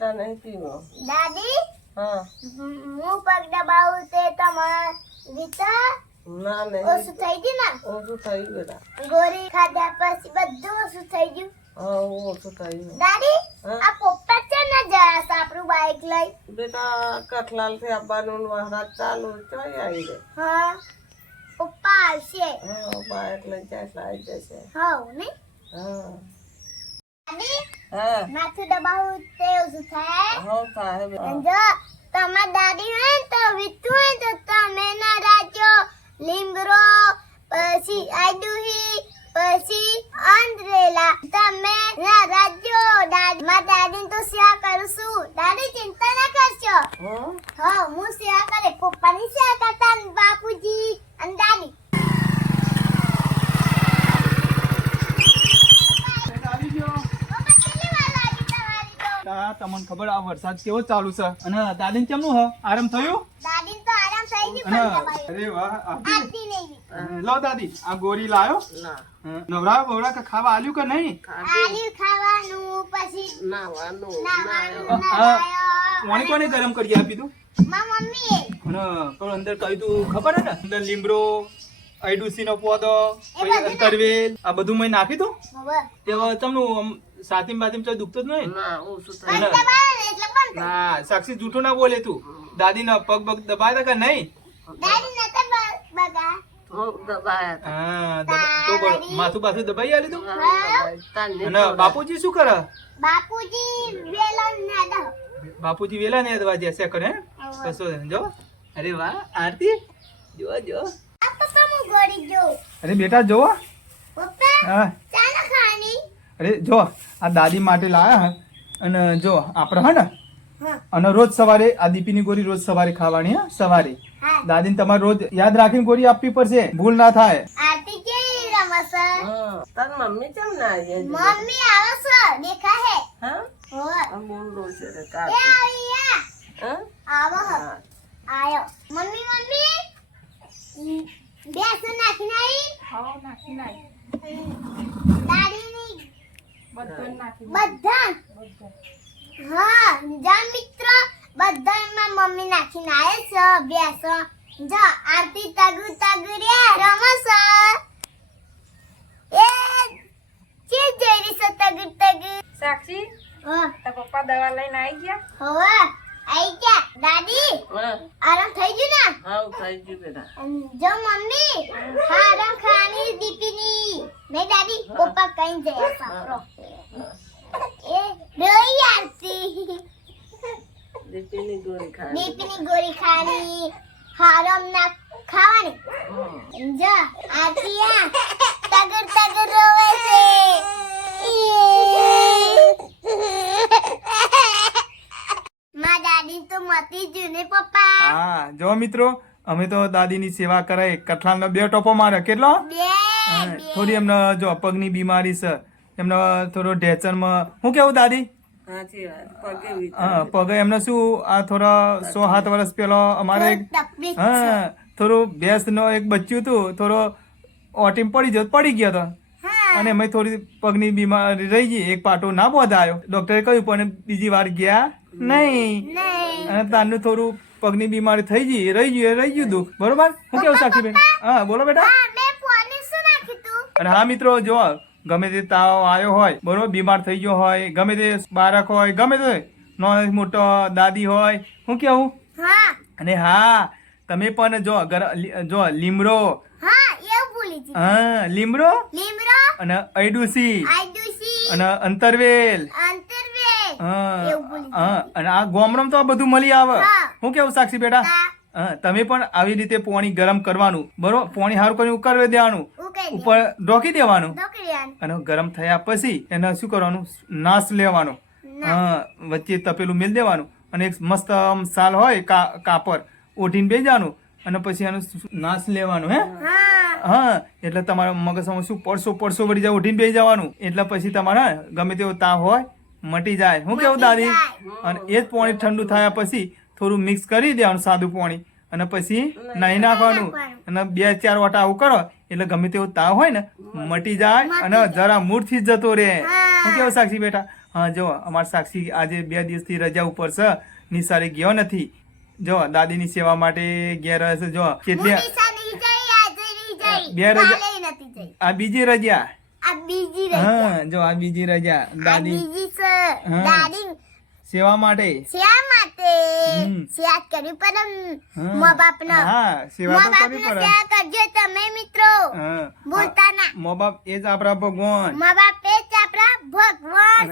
બેટા નહીં પીવો. દાદી હા. હું પગ દબાવું તે તમારા વિતા ના ને ઓછું થઈ ગયું ના? ઓછું થયું બેટા ગોરી ખાધા પછી બધું ઓછું થઈ ગયું. હા ઓછું થયું દાદી હા? આ પપ્પા છે ને જરા આપણું બાઇક લઈ? બેટા કઠલાલથી આવવાનું મહારાજ ચાલુ ચોઈ આવી ગઈ. હા. પપ્પા આવશે. હા બાઈક લઈ જાય આવી જશે હા ને? હા. માથું દબાવું તે ઓછું થાય. જો તમારા દાદી હોય ને તો વીતું હોય તો તમે ના રાજો લીમડો પછી આડુહી પછી અંદ્રેલા તમે ના રાજો દાદી મારા દાદી તો સેવા કરું છું દાદી ચિંતા ના કરશો હા હા હું સેવા કરે પપ્પાની સેવા કરતા ને બાપુજી અને દાદી આવી ગયો પપ્પા કેટલી વાર લાગી તમારી તમને ખબર આ વરસાદ કેવો ચાલુ છે. અને દાદીને કેમનું હ? આરામ થયું? દાદી તો આરામ થઈ ગયું અરે વાહ આપી નહીં લો દાદી આ ગોરી લાયો. ના. નવરા બવરા કે ખાવા આલ્યું કે નહીં? આલ્યું ખાવાનું પછી નાવાનું નાવાનું. કોને કોને ગરમ કરી આપી તું? મા મમ્મી અને પણ અંદર કહ્યું તું ખબર હે ને? અંદર લીમડો આઈડુસી નો પોદો એ તરવેલ આ બધું મેં નાખી દઉં? તે તમને આમ સાતીમ તો દુખતું જ નહીં? ના સાક્ષી જૂઠું ના બોલે તું. દાદી ના પગ પગ દબાયા કે નહીં? દાદી નતા બ- બગા. થોડું દબાયા હા દબા- તો બોલો. માથું બાથું દબાઈ આલી તું? બાપુજી શું કરે? બાપુજી વેલો ના દો. બાપુજી વેલા ને દવા જશે કરે. કશો જો. અરે વાહ આરતી. જો જો. આ પપ્પા હું ગોળી જોઉં. અરે બેટા જોવો. અરે જો આ દાદી માટે લાયા હે. અને જો આપણે હે ને? અને રોજ સવારે આ દીપીની ગોળી રોજ સવારે ખાવાની હા સવારે. હા. દાદીને તમારે રોજ યાદ રાખીને ગોળી આપવી પડશે. ભૂલ ના થાય. મમ્મી કેમ ના આવી મમ્મી આવે હે. હા છે. આવી હે. હા. આયો મમ્મી મમ્મી બેસન નાખીને બધા નાખી બધા હા જા મિત્ર. બધા મમ્મી નાખીને આવે છે. બેસો. જો આરતી તગુ તગુ રે રમસ. એ ચી જેરી સ તગુ તગુ. સાક્ષી હા. તો પપ્પા દવા લઈને આવી ગયા? હવે આઈ ગયા. દાદી. હા. ને ગયું બેટા જો મમ્મી હારા ખાની દીપીની. મે દાદી પપ્પા કઈ જાય સાપરો એ રોઈ આવતી. દીપીની ગોરી ખાની દીપીની ગોરી ખાની હારમ ના ખાવાની જો આતિયા તગર તગર રોવે છે. મા દાદી તો મતી જ ને પપ્પા. હા જો મિત્રો અમે તો દાદીની સેવા કરાય કઠલાલનો બે ટોપો મારે કેટલો? બે થોડી એમને જો પગની બીમારી છે. એમને થોડો ઢેચરમાં હું કેવું દાદી? પગે હા પગ એમને શું? આ થોડા સો સાત વર્ષ પેલો અમારે એક હા થોડું ભેંસનો એક બચ્યું હતું. થોડો ઓટીમ પડી ગયો પડી ગયો હતો અને અમે થોડી પગની બીમારી રહી ગઈ. એક પાટો ના બોધાયો. ડોક્ટરે કહ્યું પણ બીજી વાર ગયા નહીં. નહીં. અને તારનું થોડું પગની બીમારી થઈ ગઈ રહી ગયું રહી ગયું દુઃખ. બરોબર? હું કેવું સાક્ષીબેન હા બોલો બેટા. અને હા મિત્રો જો ગમે તે તાવ આવ્યો હોય બરોબર બીમાર થઈ ગયો હોય ગમે તે બાળક હોય ગમે તે નોન મોટો દાદી હોય હું કેવું? અને હા તમે પણ જો જો લીમડો. હા લીમડો? અને અયડુસી. અને અંતરવેલ. અંતરવે હા હા અને આ ગોમરમ તો આ બધું મળી આવે. હા. કેવું સાક્ષી બેટા? હા. તમે પણ આવી રીતે પોણી ગરમ કરવાનું બરોબર? પોણી સારું કરીને ઉકાળવી દેવાનું. ઉપર ઢોકી દેવાનું. અને ગરમ થયા પછી એને શું કરવાનું? નાશ લેવાનો. હા વચ્ચે તપેલું મેલ દેવાનું. અને એક મસ્ત આમ સાલ હોય કાપડ ઓઢીને બેસવાનું અને પછી એનો નાશ લેવાનો હે? હા. હા એટલે તમારા મગજમાં શું પડસો પડસો વળી જાય ઉઠીને બેસી જવાનું. એટલે પછી તમારે ગમે તેવો તાવ હોય મટી જાય. હું કેવું દાદી? અને એ જ પાણી ઠંડુ થયા પછી થોડું મિક્સ કરી દેવાનું સાદું પાણી અને પછી નાહી નાખવાનું. અને બે ચાર વાટા આવું કરો. એટલે ગમે તેવો તાવ હોય ને મટી જાય અને જરા મૂળથી જતો રહે. હું. કેવું સાક્ષી બેટા? હા જો અમાર સાક્ષી આજે બે દિવસથી રજા ઉપર છે. નિસારે ગયો નથી. જો દાદીની સેવા માટે ઘેર હશે જો કેટલી બે રજા- આ બીજી રજા. હા જો આ બીજી રજા. દાદી. દાદી સેવા માટે? સેવા માટે? સેવા કરવી પડે મા બાપનો હા સેવા તો કરવી પડે. સેવા કરજો તમે મિત્રો. હા. બોલતા ના મા બાપ એ જ આપણા ભગવાન. મા બાપ એ જ આપણા ભગવાન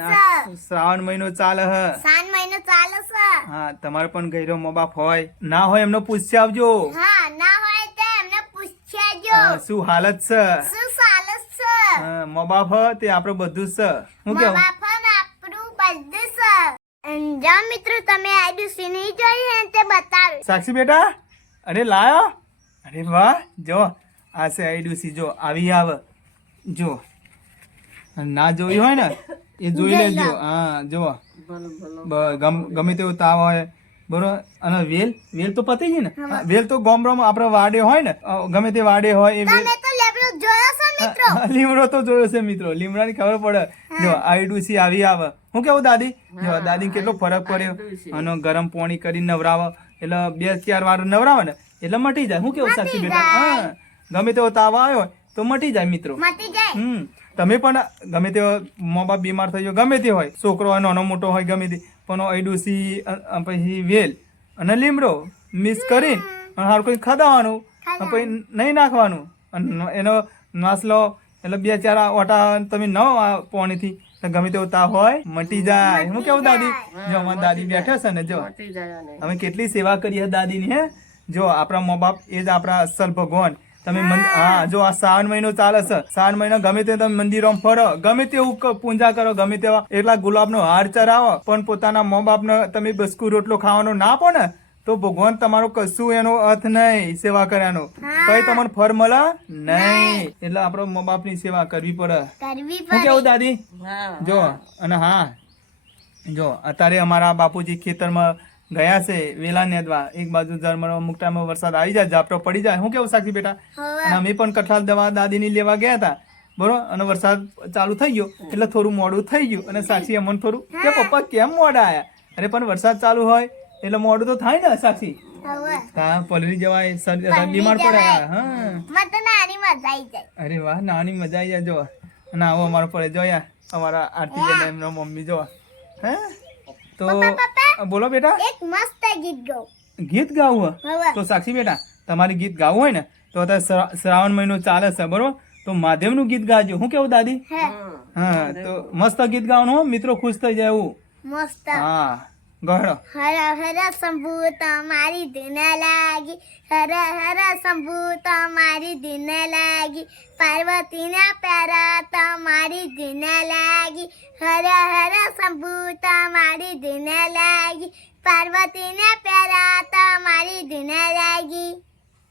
શ્રાવણ મહિનો ચાલે હ. શ્રાવણ મહિનો ચાલે છે હા તમારે પણ ગઈરો મા બાપ હોય. ના હોય એમનો પૂછ્યા આવજો. હા ના હોય તો એમને પૂછ્યા આવજો. શું હાલત છે? શું ચાલે છે હા, મા બાપ તે આપણે બધું છે. હું કેવું બાપ ને આપણું બધું છે અને જા મિત્રો તમે આઈડુ સિની જોઈ હે તે બતાવે સાક્ષી બેટા અરે લાયો. અરે વાહ જો આ છે આઈડુસી જો આવી આવ. જો. ના જોઈ હોય ને એ જોઈ લેજો. હા જો. ગમે તેવો તાવ હોય બરોબર? અને વેલ વેલ તો પતી ગઈ ને? વેલ તો ગોમડામાં આપણે વાડે હોય ને ગમે તે વાડે હોય એ વેલ તમે તો લેબડો જોયો છે મિત્રો. લીમડો તો જોયો છે મિત્રો. લીમડાની ખબર પડે. જો આઈડુસી આવી આવે. હું કેવું દાદી? જો દાદી કેટલો ફરક પડ્યો. અને ગરમ પાણી કરી નવરાવે. એટલે બે ચાર વાર નવરાવે ને એટલે મટી જાય. હું કેવું સાક્ષી બેટા? હા ગમે તેવો તાવ આવ્યો તો મટી જાય મિત્રો. હમ તમે પણ ગમે તેવો મા બાપ બીમાર થઈ ગયો ગમે તે હોય. છોકરો હોય નાનો મોટો હોય ગમે તે. પણ આઈડુસી પછી વેલ. અને લીમડો મિક્સ કરી અને હારું કોઈ ખદાવાનું પછી નહીં નાખવાનું. અને એનો નાશ લો. એટલે બે ચાર ઓટા તમે ન પાણીથી. થી ગમે તેવું તાવ હોય મટી જાય. હું કેવું દાદી? જો અમારા દાદી બેઠા છે ને જો. અમે કેટલી સેવા કરી છે દાદીની હે? જો આપણા મા બાપ એ જ આપણા અસલ ભગવાન. તમે હા. જો આ શ્રાવણ મહિનો ચાલે છે. શ્રાવણ મહિનો ગમે તે તમે મંદિરો ફરો ગમે તેવું પૂજા કરો ગમે તેવા એટલા ગુલાબનો હાર ચરાવો. પણ પોતાના મા બાપને તમે બસકુ રોટલો ખાવાનો ના પો ને તો ભગવાન તમારો કશું એનો અર્થ નહીં સેવા કર્યાનો. કઈ તમને ફળ મળે નહીં. એટલે આપણો મા બાપની સેવા કરવી પડે. શું હું કેવું દાદી? જો અને હા. જો અત્યારે અમારા બાપુજી ખેતરમાં ગયા છે વેલા નેદવા. એક બાજુ ઝરમર અમુક ટાઈમે વરસાદ આવી જાય ઝાપટો પડી જાય. હું કેવું સાક્ષી બેટા? અને અમે પણ કઠાલ દવા દાદીની લેવા ગયા હતા. બરોબર અને વરસાદ ચાલુ થઈ ગયો. એટલે થોડું મોડું થઈ ગયું. અને સાક્ષી અમને થોડું કે પપ્પા કેમ મોડા આયા? અરે પણ વરસાદ ચાલુ હોય એટલે મોડું તો થાય ને સાક્ષી હા જવાય બીમાર પડે જવાય. હા. નાની મજા આવી જાય. અરે વાહ નાની મજા આવી જાય જો. આવો અમારો પડે જોયા અમારા આરતી બેન એમનો મમ્મી જો. હે? તો બોલો બેટા. એક મસ્ત ગીત ગાવું તો સાક્ષી બેટા તમારે ગીત ગાવું હોય ને તો અત્યારે શ્રાવણ મહિનો ચાલે છે બરોબર? તો માધ્યમનું ગીત ગાજો. હું કેવું દાદી? હા તો મસ્ત ગીત ગાવાનું હો મિત્રો ખુશ થઈ જાય એવું. મસ્ત. હા. ગહડો હર હર શંભુ તમારી દિન લાગી. હર હર શંભુ તમારી દિન લાગી. પાર્વતીના પ્યારા તમારી દિન લાગી. હર હર શંભુ તમારી દિન લાગી. પાર્વતીના પ્યારા તમારી દિન લાગી.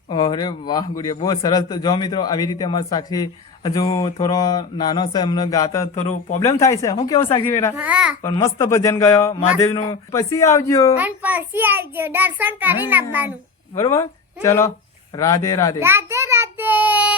અરે વાહ ગુડિયા બહુ સરસ. તો જો મિત્રો આવી રીતે અમારા સાક્ષી હજુ થોડો નાનો છે એમને ગાતા થોડું પ્રોબ્લેમ થાય છે. હું કેવો સાક્ષી બેટા? પણ મસ્ત ભજન ગયો મહાદેવનું. પછી આવજો. પછી આવજો દર્શન કરી નાખવાનું. બરોબર? ચલો. રાધે રાધે. રાધે રાધે.